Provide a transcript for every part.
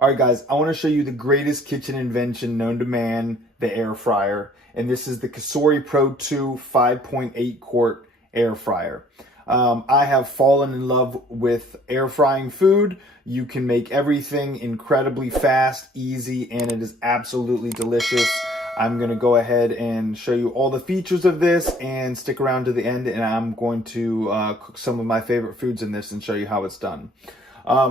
All right, guys, I want to show you the greatest kitchen invention known to man, the air fryer. And this is the COSORI Pro 2 5.8 quart air fryer. I have fallen in love with air frying food. You can make everything incredibly fast, easy, and it is absolutely delicious. I'm going to go ahead and show you all the features of this and stick around to the end, and I'm going to cook some of my favorite foods in this and show you how it's done.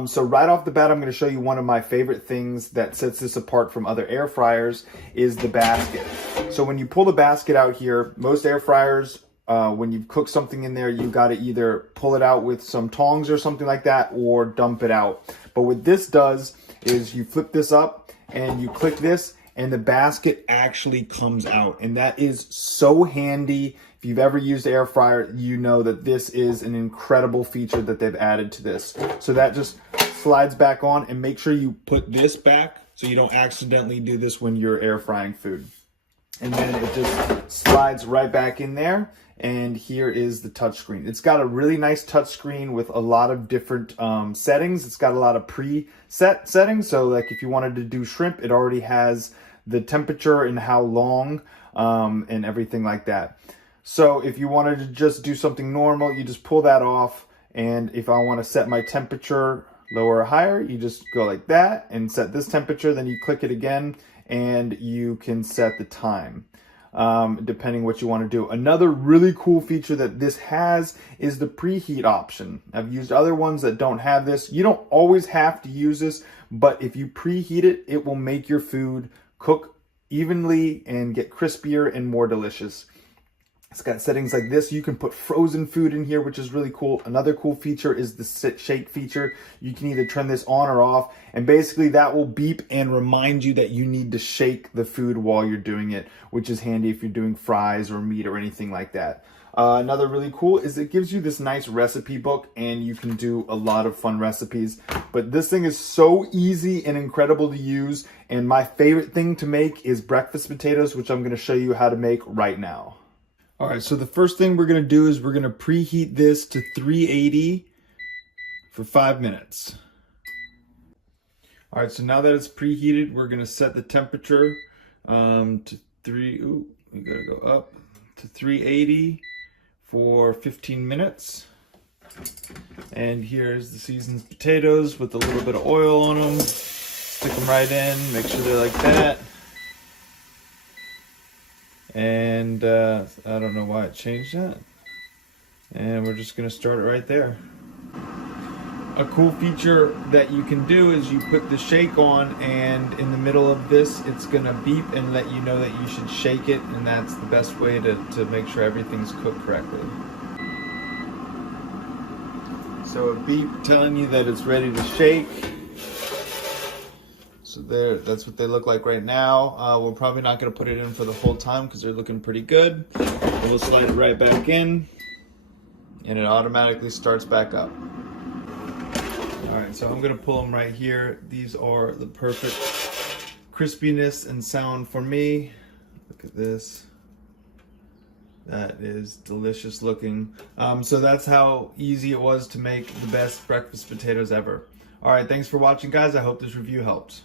So right off the bat, I'm going to show you one of my favorite things that sets this apart from other air fryers is the basket. So when you pull the basket out here, most air fryers, when you cook something in there, you got to either pull it out with some tongs or something like that or dump it out. But what this does is you flip this up and you click this and the basket actually comes out. And that is so handy. If you've ever used an air fryer, you know that this is an incredible feature that they've added to this. So that just slides back on, and make sure you put this back so you don't accidentally do this when you're air frying food. And then it just slides right back in there. And here is the touchscreen. It's got a really nice touchscreen with a lot of different settings. It's got a lot of preset settings. So like if you wanted to do shrimp, it already has the temperature and how long and everything like that. So if you wanted to just do something normal, you just pull that off. And if I want to set my temperature lower or higher, you just go like that and set this temperature. Then you click it again and you can set the time. Depending what you want to do. Another really cool feature that this has is the preheat option. I've used other ones that don't have this. You don't always have to use this, but if you preheat it, it will make your food cook evenly and get crispier and more delicious. It's got settings like this. You can put frozen food in here, which is really cool. Another cool feature is the sit shake feature. You can either turn this on or off, and basically that will beep and remind you that you need to shake the food while you're doing it, which is handy if you're doing fries or meat or anything like that. Another really cool is it gives you this nice recipe book, and you can do a lot of fun recipes. But this thing is so easy and incredible to use, and my favorite thing to make is breakfast potatoes, which I'm going to show you how to make right now. All right, so the first thing we're going to do is we're going to preheat this to 380 for 5 minutes. All right, so now that it's preheated, we're going to set the temperature to we got to go up to 380 for 15 minutes. And here's the seasoned potatoes with a little bit of oil on them. Stick them right in, make sure they're like that. And I don't know why it changed that. And we're just going to start it right there. A cool feature that you can do is you put the shake on, and in the middle of this, it's going to beep and let you know that you should shake it, and that's the best way to make sure everything's cooked correctly. So a beep telling you that it's ready to shake. So there, that's what they look like right now. We're probably not going to put it in for the whole time because they're looking pretty good. And we'll slide it right back in, and it automatically starts back up. All right, so I'm going to pull them right here. These are the perfect crispiness and sound for me. Look at this. That is delicious looking. So that's how easy it was to make the best breakfast potatoes ever. All right, thanks for watching, guys. I hope this review helps.